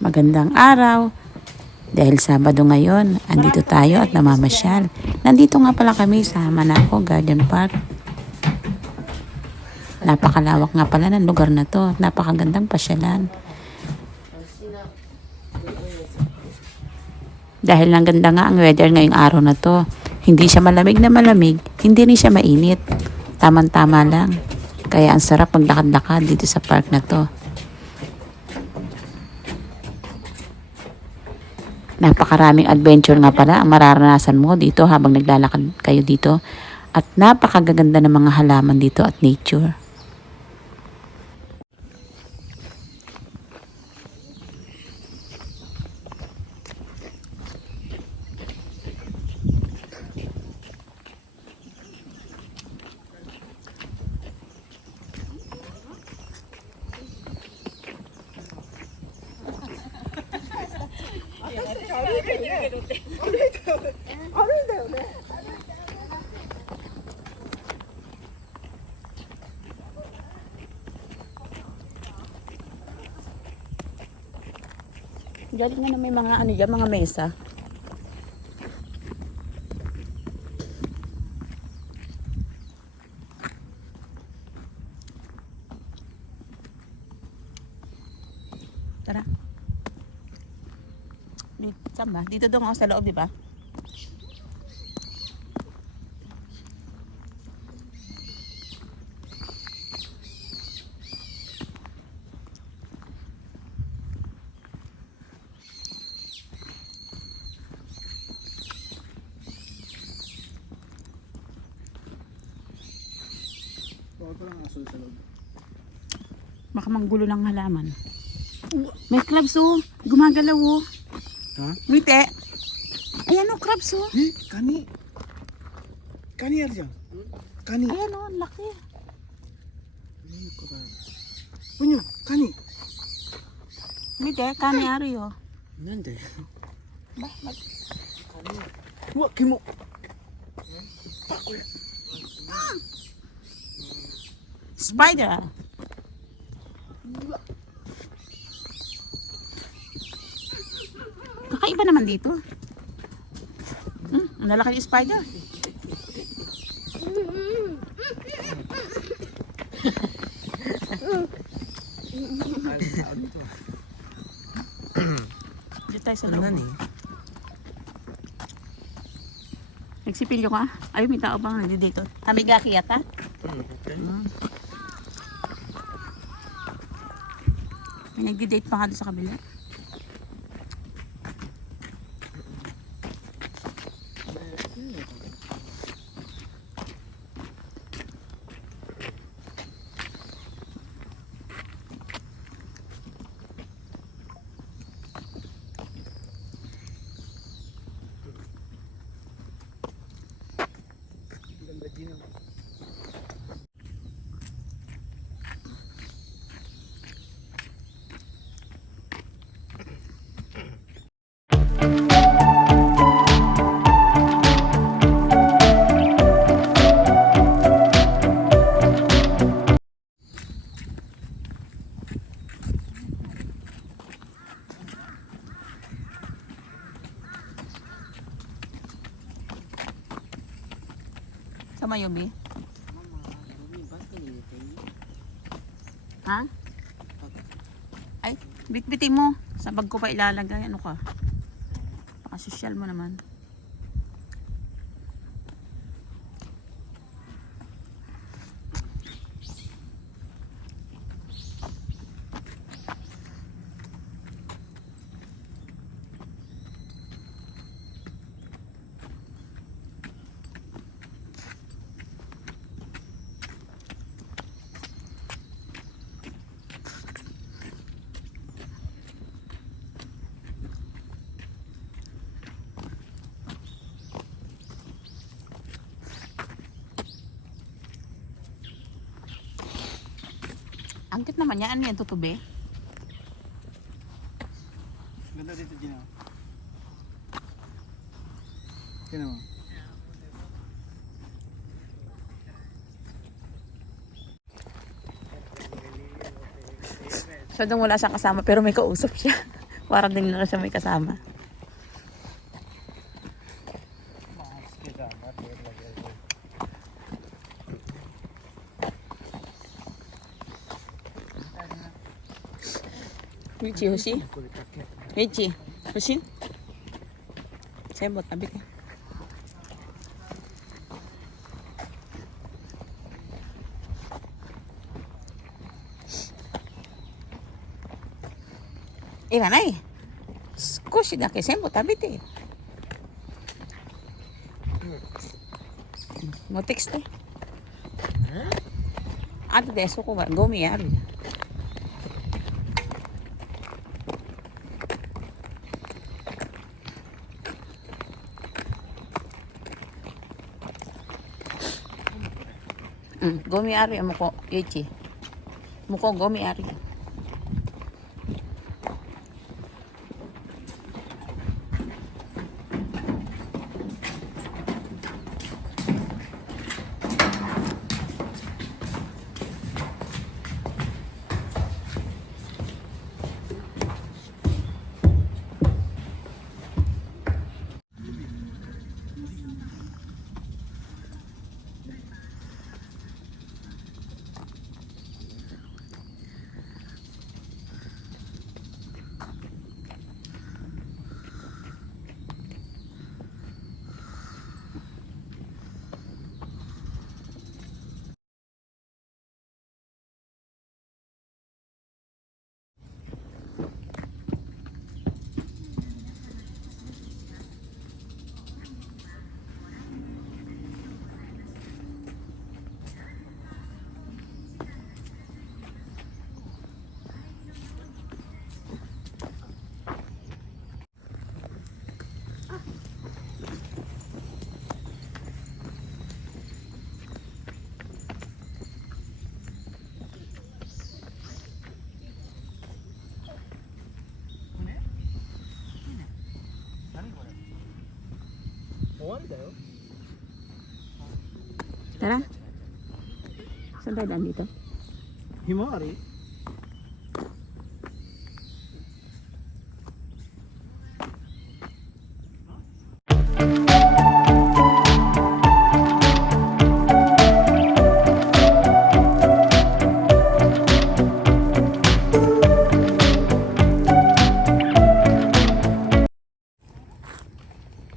Magandang araw. Dahil Sabado ngayon, andito tayo at namamasyal. Nandito nga pala kami sa Manako Garden Park. Napakalawak nga pala ng lugar na to. Napakagandang pasyalan. Dahil ang ganda nga ang weather ngayong araw na to. Hindi siya malamig na malamig, hindi rin siya mainit. Tamang-tama lang. Kaya ang sarap maglakad-lakad dito sa park na to. Napakaraming adventure nga pala ang mararanasan mo dito habang naglalakad kayo dito. At napakagaganda ng mga halaman dito at nature. Galing nga na may mga ano dyan, mga mesa. Tara. Saan ba? Dito doon ako sa loob, di ba? Baka manggulo ng halaman. May crabs oh. Gumagalaw oh. Ha? Mite. Ayan oh, crabs oh. Eh, kani. Kani aja. Kani. Ayan oh, laki. Punyo, kani. Mite, kani ari oh. Nande. Bah, Wa kimo. spider. Kakaiba naman dito. Ang lalaki yung spider. Dito tayo sa loob. Nagsipilyo ka? Ay, may tao bang hindi dito? Tamigaki yata? May nagdi-date pa nga doon sa kabila. Sa Mayobi? Ha? Ay, bitbitin mo. Sa bag ko pa ilalagay. Ano ka? Pakasosyal mo naman. Angkit naman yan. Ano yan? Tutubi? Ganda dito, Gina. Gina mo. So doon wala siyang kasama pero may kausap siya. Parang din na siya may kasama. Michi, Hoshi? Michi, Hoshi? Sembot, abit ya. Iranay. Skoshi da ke sembot, abit eh. Mo text eh. Ato deso ko ba? Gomi ya. Gomi ari mo ko ichi. Mo ko gomi ari. Tara. Saan tayo daan dito? Himari?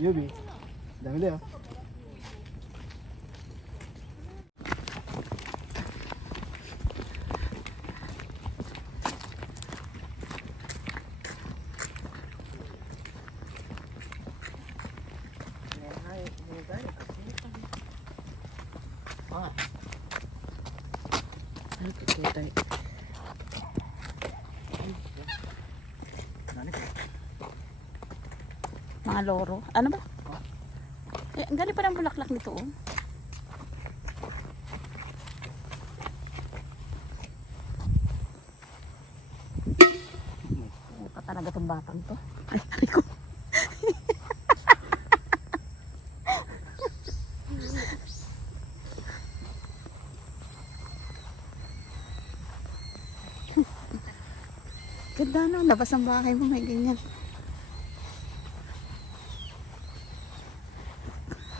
Yubi, dami dia. Mga loro. Ano ba? Eh, ang galing pa ng bulaklak nito, oh. Puta talaga tong batang to. Ay, ay ko. Ganda no, labas ng bahay mo, may ganyan.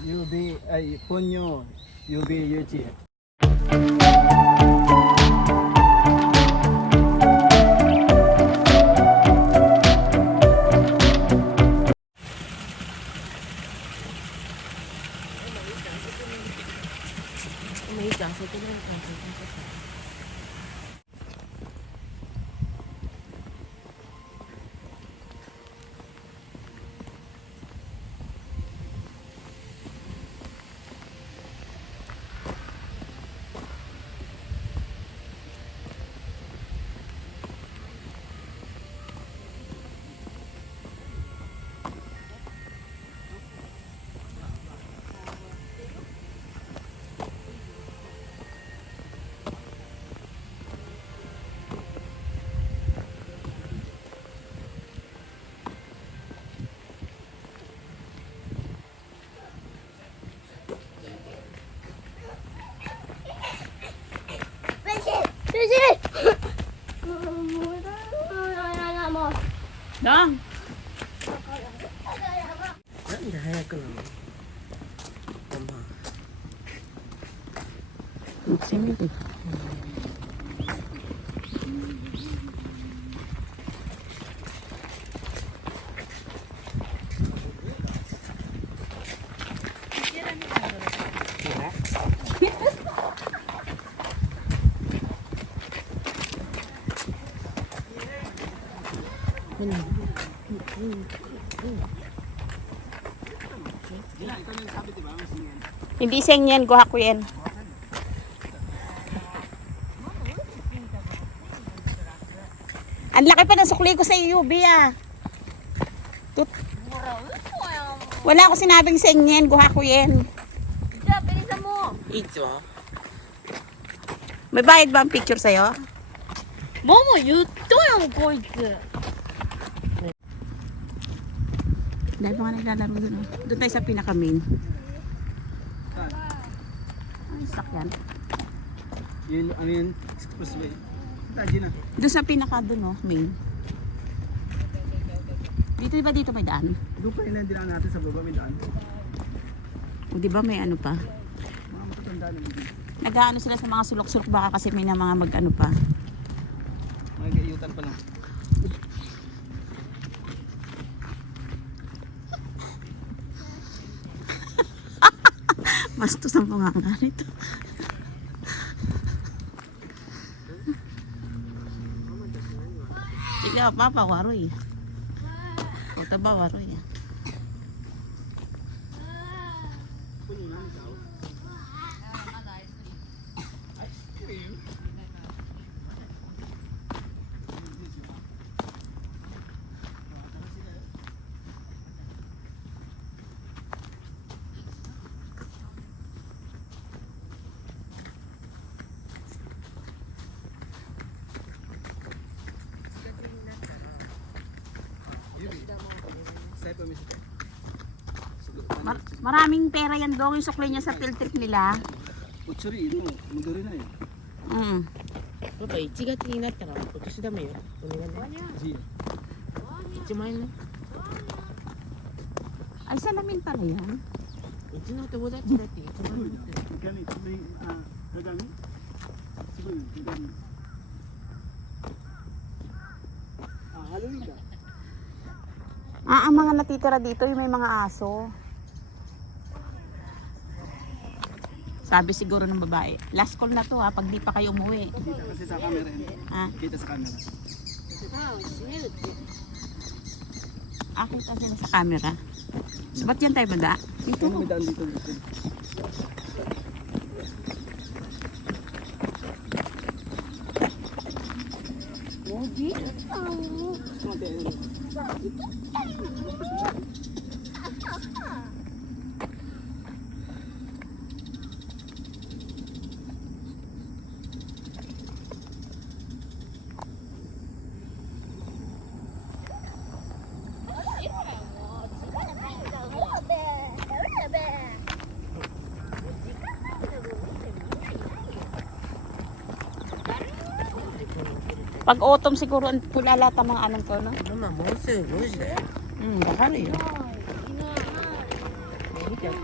Yubi ay ponyo, yubi yuchi. Dong! なんで早くなの？Magsimili. Hindi seng yan, guha ko yan. Ang laki pa ng sukli ko sa iyo, Bia. Wala ako sinabing seng yan, guha ko yan. Ito. May bayad ba ang picture sa'yo? ママ言ったよこいつ Dahil mga naglalaro doon. Doon tayo sa pinaka-main. Ay, sakyan. Yun, ano yun? Expressway. Taji na. Doon sa pinaka doon, main. Dito ba dito may daan? Doon pa rin dinaan natin sa baba, may daan. O di ba may ano pa? Mga matatanda na dito. Nag-aano sila sa mga sulok-sulok baka kasi may na mga mag-ano pa. Mga gayutan pa lang. Bastos ang panganga nito. Sige, papa, waroy. Ito ba, waroy. Sa'yo pa, Miss. Maraming pera yan dong, yung sukli niya sa field trip nila. Utsuri, ito. Mudori na yun. パパ1月になったらお年玉よ。お願いね。 G. 1万円ね。 Ay, salamin pala yan. うちの友達だって1万円持ってる。 Gamit. May, gagamit? Siguro yun, gagamit. Halloween ka? Ang mga natitira dito, yung may mga aso. Sabi siguro ng babae, last call na to ha, pag di pa kayo umuwi. Kita kasi sa camera yun. Ha? Kita sa camera. Akit kasi sa camera. So, ba't yan tayo banda? Dito. Ano may daan dito? Dito. Pag autumn siguro ang pula lahat ang mga anong ko, no? ママもうすぐ5時だよ。 Baka rin yun. 見てあと。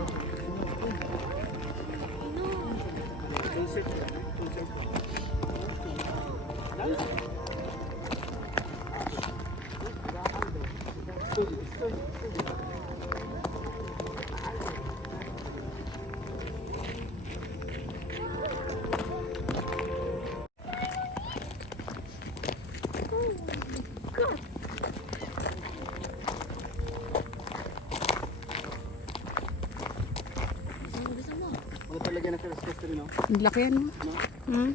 Ano talaga naka-rescast rin, no? Ang laki yan, no? Hmm?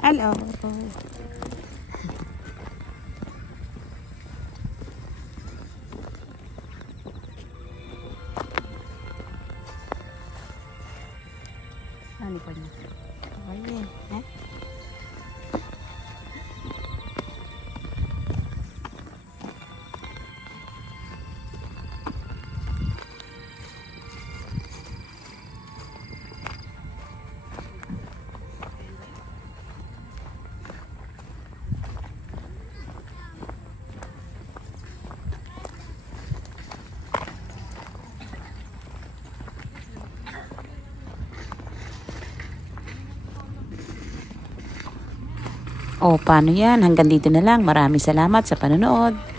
Hello. Ano pa niya? Okay. O paano yan? Hanggang dito na lang. Maraming salamat sa panonood.